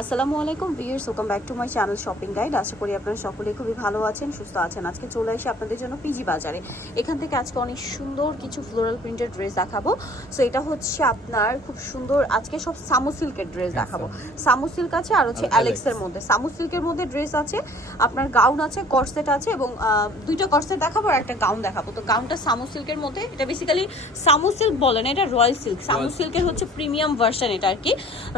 আসসালামু আলাইকুম viewers welcome back to my channel shopping guide আশা করি আপনারা সকলেই খুবই ভালো আছেন সুস্থ আছেন। আজকে চলে এসে আপনাদের জন্য পিজি বাজারে। এখান থেকে আজকে অনেক সুন্দর কিছু ফ্লোরাল প্রিন্টেড ড্রেস দেখাবো। সো এটা হচ্ছে আপনার খুব সুন্দর আজকে সব সামু সিল্কের ড্রেস দেখাবো। সামু সিল্ক আছে আর হচ্ছে অ্যালেক্সের মধ্যে। সামু সিল্কের মধ্যে ড্রেস আছে আপনার গাউন আছে কর্সেট আছে এবং দুইটা কর্সেট দেখাবো আর একটা গাউন দেখাবো। তো গাউনটা সামু সিল্কের মধ্যে। এটা বেসিক্যালি সামু সিল্ক বলেন এটা রয়্যাল সিল্ক সামু সিল্কের হচ্ছে প্রিমিয়াম ভার্সন এটা আর কি।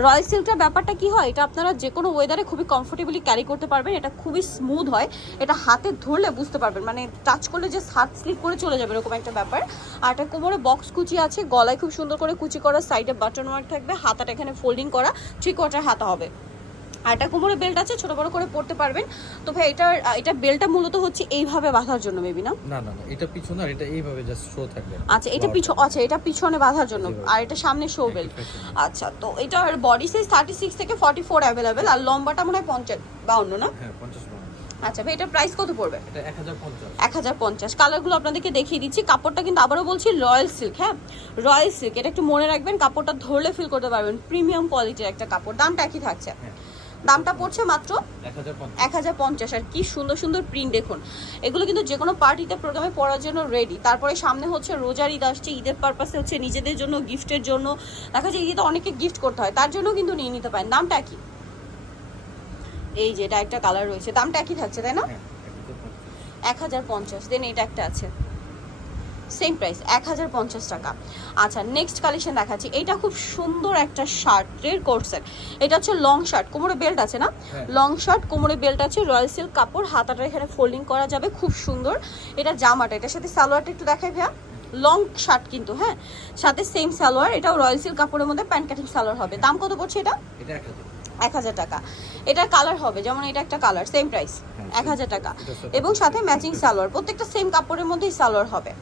রয়্যাল সিল্কটার ব্যাপারটা কি হয়? এটা আপনারা যে কোনো ওয়েদারে খুবই কমফোর্টেবলি ক্যারি করতে পারবেন। এটা খুবই স্মুথ হয়। এটা হাতে ধরলে বুঝতে পারবেন। মানে টাচ করলে যে হাত স্লিপ করে চলে যাবে এরকম একটা ব্যাপার। আর একটা কোমরে বক্স কুচি আছে। গলায় খুব সুন্দর করে কুচি করা সাইডে বাটন ওয়ার্ক থাকবে। হাতাটা এখানে ফোল্ডিং করা। থ্রি কোয়ার্টার হাতা হবে। আর একটা কোমরে বেল্ট আছে ছোট বড় করে পড়তে পারবেন। তো ভাই আহ, এটা বেল্টটা মূলত হচ্ছে এইভাবে বাঁধার জন্য মেবি না? না না এটা পিছনে আর এটা এইভাবে জাস্ট শো থাকবে। আচ্ছা এটা পিছু আচ্ছা এটা পিছনে বাঁধার জন্য আর এটা সামনে শো বেল্ট আচ্ছা তো এটার বডি সাইজ থার্টি সিক্স থেকে ফর্টি ফোর অ্যাভেলেবেল আর লম্বাটা মনে হয় পঞ্চাশ বাউন্ন না? হ্যাঁ পঞ্চাশ আচ্ছা ভাই এটার প্রাইস কত পড়বে? এটা এক হাজার পঞ্চাশ। এক হাজার পঞ্চাশ। কালারগুলো আপনাদেরকে দেখিয়ে দিচ্ছি। কাপড়টা কিন্তু আবারও বলছি রয়্যাল সিল্ক হ্যাঁ? রয়্যাল সিল্ক এটা একটু মনে রাখবেন কাপড়টা ধরলে ফিল করতে পারবেন। প্রিমিয়াম কোয়ালিটির একটা কাপড় দামটা একই থাকছে। হ্যাঁ। দামটা পড়ছে মাত্র এক হাজার পঞ্চাশ। আর কি সুন্দর সুন্দর প্রিন্ট দেখুন। এগুলো কিন্তু যে কোনো পার্টিতে প্রোগ্রামে পড়ার জন্য রেডি তারপরে সামনে হচ্ছে রোজার ঈদ আসছে ঈদের পারপাসে হচ্ছে নিজেদের জন্য গিফটের জন্য। দেখা যায় ঈদে অনেকে গিফট করতে হয় তার জন্য কিন্তু নিয়ে নিতে পারেন। দামটা কি? এই যে এটা একটা কালার রয়েছে। দামটা একই থাকছে তাই না? হ্যাঁ এক হাজার পঞ্চাশ। দেন এটা একটা আছে। সেম প্রাইস এক হাজার পঞ্চাশ টাকা। আচ্ছা নেক্সট কালেকশন দেখাচ্ছি। এটা খুব সুন্দর একটা শার্টের কোর্সের এটা হচ্ছে লং শার্ট কোমরে বেল্ট আছে না? হ্যাঁ। লং শার্ট কোমরে বেল্ট আছে রয়্যাল সিল্ক কাপড় হাতাটা এখানে ফোল্ডিং করা যাবে খুব সুন্দর। এটা জামাটা এটার সাথে সালোয়ারটা একটু দেখাই ভাইয়া। লং শার্ট কিন্তু হ্যাঁ? সাথে সেম সালোয়ার এটাও রয়্যাল সিল্ক কাপড়ের মধ্যে প্যান্ট কাটিং সালোয়ার হবে। দাম কত পড়ছে এটা? এক হাজার। টাকা। এটার কালার হবে যেমন এটা একটা কালার সেম প্রাইস হ্যাঁ, এক হাজার টাকা। এবং সাথে ম্যাচিং সালোয়ার প্রত্যেকটা সেম কাপড়ের মধ্যেই সালোয়ার হবে।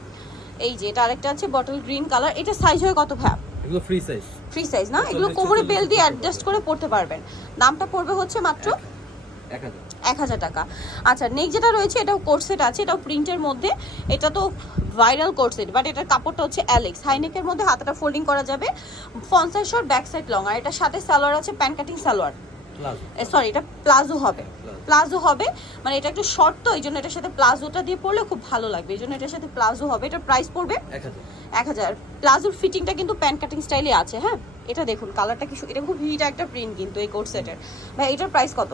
এই যে এটা আরেকটা আছে বটল গ্রিন কালার এটা সাইজ হয় কত ভ্যাপ এগুলো ফ্রি সাইজ ফ্রি সাইজ না? এগুলো কোমরে বেল দিয়ে অ্যাডজাস্ট করে পড়তে পারবেন। দামটা পড়বে হচ্ছে মাত্র এক হাজার। টাকা। আচ্ছা নেক্সট যেটা রয়েছে এটাও কোর্সেট আছে এটাও প্রিন্টের মধ্যে। এটা তো ভাইরাল কোর্সেট বাট এটার কাপড়টা হচ্ছে অ্যালেক্স হাইনেকের মধ্যে হাতাটা ফোল্ডিং করা যাবে। Front side short back side long আর এটার সাথে সালোয়ার আছে প্যান্ট কাটিং সালোয়ার। সরি এটা প্লাজো হবে। প্লাজো। হবে মানে এটা একটু শর্ট তো এই জন্য এটার সাথে প্লাজোটা দিয়ে পড়লে খুব ভালো লাগবে। এই জন্য এটার সাথে প্লাজো হবে। এটার প্রাইস পড়বে এক হাজার। প্লাজোর ফিটিংটা কিন্তু প্যান্ট কাটিং স্টাইলে আছে হ্যাঁ? এটা দেখুন কালারটা কি এটা খুব হিট একটা প্রিন্ট কিন্তু এই কোট সেটের ভাই এটার প্রাইস কত?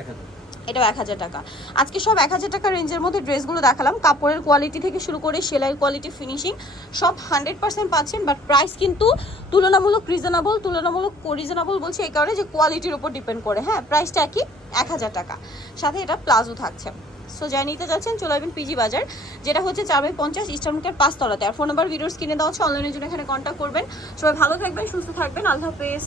এক হাজার। এটাও এক হাজার টাকা। আজকে সব এক হাজার টাকা রেঞ্জের মধ্যে ড্রেসগুলো দেখালাম। কাপড়ের কোয়ালিটি থেকে শুরু করে সেলাইয়ের কোয়ালিটি ফিনিশিং সব হান্ড্রেড পার্সেন্ট পাচ্ছেন বাট প্রাইস কিন্তু তুলনামূলক রিজনেবল তুলনামূলক রিজনেবল বলছি এই কারণে যে কোয়ালিটির উপর ডিপেন্ড করে। হ্যাঁ প্রাইসটা একই, এক হাজার টাকা। সাথে এটা প্লাজো থাকছে। সো যাই নিতে যাচ্ছেন, চলে আসবেন পিজি বাজার যেটা হচ্ছে চার বাই পঞ্চাশ ইস্টার্ন মার্কেট পাঁচতলাতে। আর ফোন নাম্বার ভিডিওস কিনে দেওয়া হচ্ছে অনলাইনের জন্য এখানে কন্ট্যাক্ট করবেন। সবাই ভালো থাকবেন, সুস্থ থাকবেন। আল্লাহ হাফেজ।